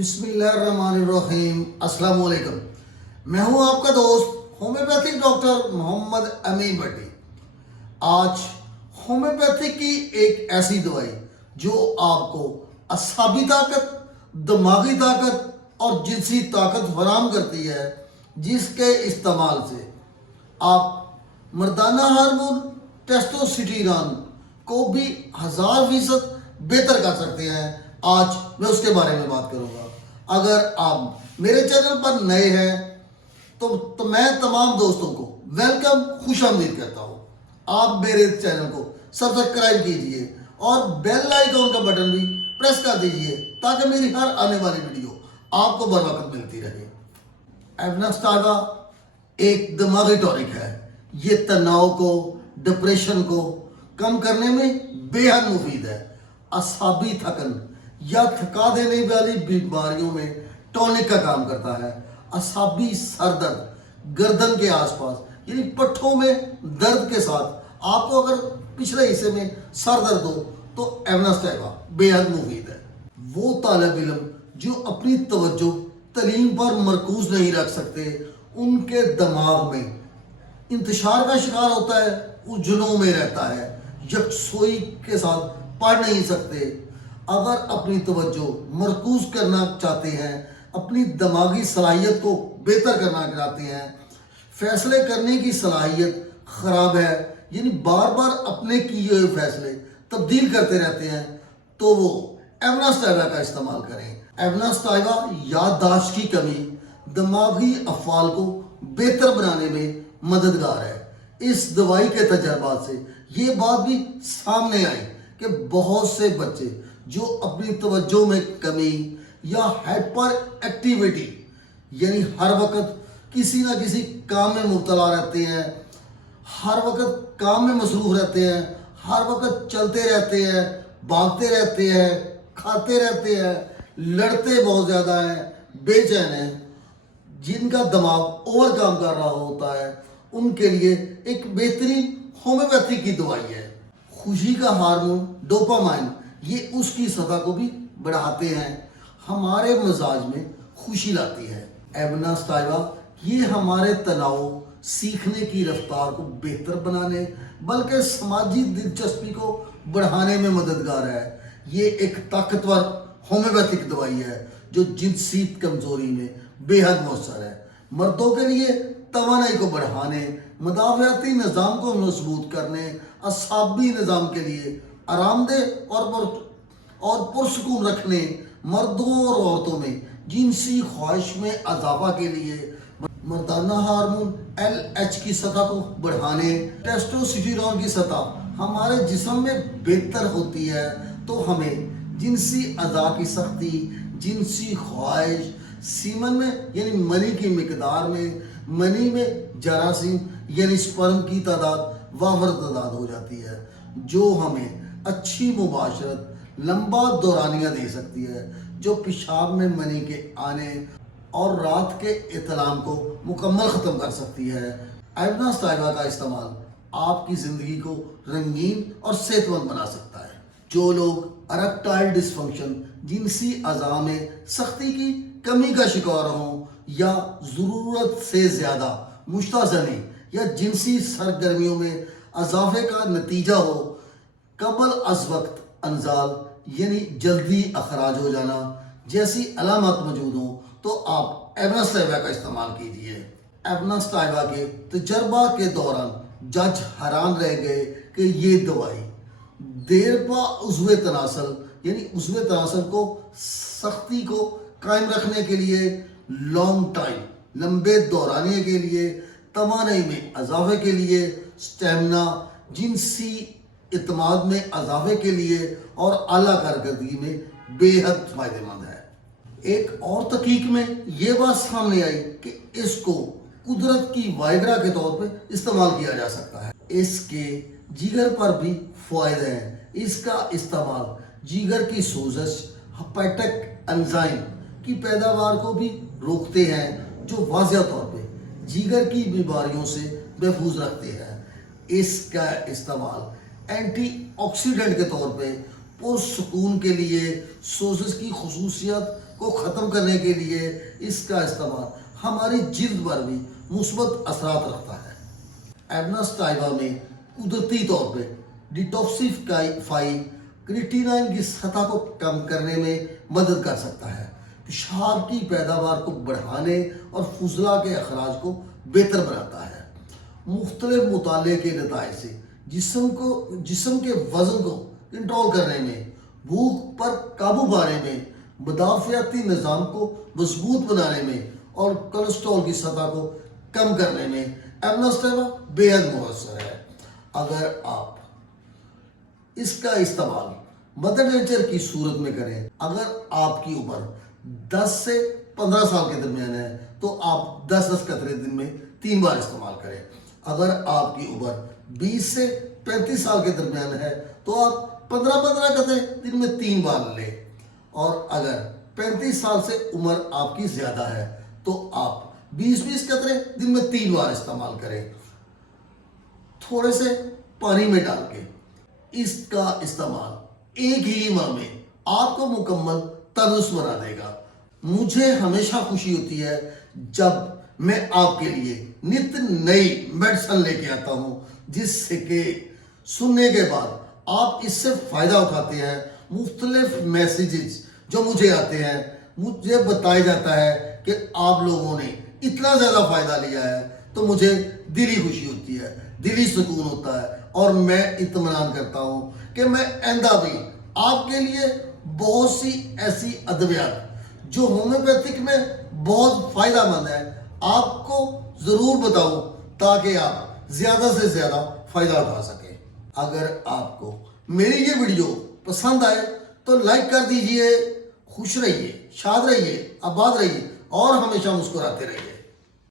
بسم اللہ الرحمن الرحیم۔ السلام علیکم، میں ہوں آپ کا دوست ہومیوپیتھک ڈاکٹر محمد امین بٹی۔ آج ہومیوپیتھک کی ایک ایسی دوائی جو آپ کو اعصابی طاقت، دماغی طاقت اور جنسی طاقت فراہم کرتی ہے، جس کے استعمال سے آپ مردانہ ہارمون ٹیسٹوسٹیرون کو بھی 1000% بہتر کر سکتے ہیں۔ آج میں اس کے بارے میں بات کروں گا۔ اگر آپ میرے چینل پر نئے ہیں تو میں تمام دوستوں کو ویلکم، خوش آمدید کہتا ہوں۔ آپ میرے چینل کو سبسکرائب کیجئے اور بیل آئیکن کا بٹن بھی پریس کر دیجئے تاکہ میری ہر آنے والی ویڈیو آپ کو بر وقت ملتی رہے۔ ایوناسٹاگا ایک دماغی ٹونک ہے۔ یہ تناؤ کو، ڈپریشن کو کم کرنے میں بے حد مفید ہے۔ اعصابی تھکن یا تھکا دینے والی بیماریوں میں ٹونک کا کام کرتا ہے۔ اعصابی سر درد، گردن کے آس پاس یعنی پٹھوں میں درد کے ساتھ آپ کو اگر پچھلے حصے میں سر درد ہو تو ایوناسٹاگا بے حد مفید ہے۔ وہ طالب علم جو اپنی توجہ تعلیم پر مرکوز نہیں رکھ سکتے، ان کے دماغ میں انتشار کا شکار ہوتا ہے، الجھنوں میں رہتا ہے، یکسوئی کے ساتھ پڑھ نہیں سکتے۔ اگر اپنی توجہ مرکوز کرنا چاہتے ہیں، اپنی دماغی صلاحیت کو بہتر کرنا چاہتے ہیں، فیصلے کرنے کی صلاحیت خراب ہے، یعنی بار بار اپنے کیے ہوئے فیصلے تبدیل کرتے رہتے ہیں، تو وہ ایوناسٹاگا کا استعمال کریں۔ ایوناسٹاگا یادداشت کی کمی، دماغی افعال کو بہتر بنانے میں مددگار ہے۔ اس دوائی کے تجربات سے یہ بات بھی سامنے آئی کہ بہت سے بچے جو اپنی توجہ میں کمی یا ہائپر ایکٹیویٹی یعنی ہر وقت کسی نہ کسی کام میں مبتلا رہتے ہیں، ہر وقت کام میں مصروف رہتے ہیں، ہر وقت چلتے رہتے ہیں، بھاگتے رہتے ہیں، کھاتے رہتے ہیں، لڑتے بہت زیادہ ہیں، بے چین ہیں، جن کا دماغ اوور کام کر رہا ہوتا ہے، ان کے لیے ایک بہترین ہومیوپیتھی کی دوائی ہے۔ خوشی کا ہارمون ڈوپامائن، یہ اس کی سطح کو بھی بڑھاتے ہیں، ہمارے مزاج میں خوشی لاتی ہے۔ ایوناسٹاگا یہ ہمارے تناؤ، سیکھنے کی رفتار کو بہتر بنانے بلکہ سماجی دلچسپی کو بڑھانے میں مددگار ہے۔ یہ ایک طاقتور ہومیوپیتھک دوائی ہے جو جنسی کمزوری میں بے حد مؤثر ہے۔ مردوں کے لیے توانائی کو بڑھانے، مدافعتی نظام کو مضبوط کرنے، اعصابی نظام کے لیے آرام دہ اور پرسکون رکھنے، مردوں اور عورتوں میں جنسی خواہش میں اضافہ کے لیے، مردانہ ہارمون LH کی سطح کو بڑھانے، ٹیسٹوسٹیرون کی سطح ہمارے جسم میں بہتر ہوتی ہے تو ہمیں جنسی اعضاء کی سختی، جنسی خواہش، سیمن میں یعنی منی کی مقدار میں، منی میں جراثیم یعنی سپرم کی تعداد وافر تعداد ہو جاتی ہے، جو ہمیں اچھی مباشرت، لمبا دورانیہ دے سکتی ہے، جو پیشاب میں منی کے آنے اور رات کے احتلام کو مکمل ختم کر سکتی ہے۔ ایوناسٹاگا کا استعمال آپ کی زندگی کو رنگین اور صحت مند بنا سکتا ہے۔ جو لوگ اریکٹائل ڈس فنکشن، جنسی اعضاء میں سختی کی کمی کا شکار ہوں، یا ضرورت سے زیادہ مشتعلیں یا جنسی سرگرمیوں میں اضافے کا نتیجہ ہو، قبل از وقت انزال یعنی جلدی اخراج ہو جانا جیسی علامات موجود ہوں، تو آپ ایوناسٹاگا کا استعمال کیجیے۔ ایوناسٹاگا کے تجربہ کے دوران جج حیران رہ گئے کہ یہ دوائی دیرپا عضو تناسل یعنی عضو تناسل کو سختی کو قائم رکھنے کے لیے، لانگ ٹائم لمبے دورانیے کے لیے، توانائی میں اضافے کے لیے، سٹیمنا جنسی اعتماد میں اضافے کے لیے اور اعلیٰ کارکردگی میں بے حد فائدہ مند ہے۔ ایک اور تحقیق میں یہ بات سامنے آئی کہ اس کو قدرت کی وائگرا کے طور پہ استعمال کیا جا سکتا ہے۔ اس کے جگر پر بھی فوائد ہیں۔ اس کا استعمال جگر کی سوزش، ہیپیٹک انزائم کی پیداوار کو بھی روکتے ہیں، جو واضح طور پہ جگر کی بیماریوں سے محفوظ رکھتے ہیں۔ اس کا استعمال اینٹی آکسیڈنٹ کے طور پہ پرسکون کے لیے، سوزش کی خصوصیت کو ختم کرنے کے لیے اس کا استعمال ہماری جلد پر بھی مثبت اثرات رکھتا ہے۔ ایڈنس ٹائبا میں قدرتی طور پہ ڈیٹاکسیفائی کریٹینائن کی سطح کو کم کرنے میں مدد کر سکتا ہے، پیشاب کی پیداوار کو بڑھانے اور فضلہ کے اخراج کو بہتر بناتا ہے۔ مختلف مطالعے کے نتائج سے جسم کے وزن کو کنٹرول کرنے میں، بھوک پر قابو پانے میں، مدافعتی نظام کو مضبوط بنانے میں اور کولیسٹرول کی سطح کو کم کرنے میں ایڈنس ٹائبا بے حد مؤثر ہے۔ اگر آپ اس کا استعمال مدر نیچر کی صورت میں کریں، اگر آپ کی عمر 10 سے 15 سال کے درمیان ہے تو آپ 10 قطرے دن میں 3 بار استعمال کریں۔ اگر آپ کی عمر 20 سے 35 سال کے درمیان ہے تو آپ 15 قطرے دن میں 3 بار لیں، اور اگر 35 سال سے عمر آپ کی زیادہ ہے تو آپ 20 قطرے دن میں 3 بار استعمال کریں، تھوڑے سے پانی میں ڈال کے۔ اس کا استعمال ایک ہی ماہ میں آپ کو مکمل تندرست بنا دے گا۔ مجھے ہمیشہ خوشی ہوتی ہے جب میں آپ کے لیے نت نئی میڈیسن لے کے آتا ہوں، جس سے کہ سننے کے بعد آپ اس سے فائدہ اٹھاتے ہیں۔ مختلف میسیجز جو مجھے آتے ہیں، مجھے بتایا جاتا ہے کہ آپ لوگوں نے اتنا زیادہ فائدہ لیا ہے، تو مجھے دلی خوشی ہوتی ہے، دلی سکون ہوتا ہے، اور میں اطمینان کرتا ہوں کہ میں آئندہ بھی آپ کے لیے بہت سی ایسی ادویات جو ہومیوپیتھک میں بہت فائدہ مند ہے آپ کو ضرور بتاؤں، تاکہ آپ زیادہ سے زیادہ فائدہ اٹھا سکیں۔ اگر آپ کو میری یہ ویڈیو پسند آئے تو لائک کر دیجئے۔ خوش رہیے، شاد رہیے، آباد رہیے اور ہمیشہ مسکراتے رہیے۔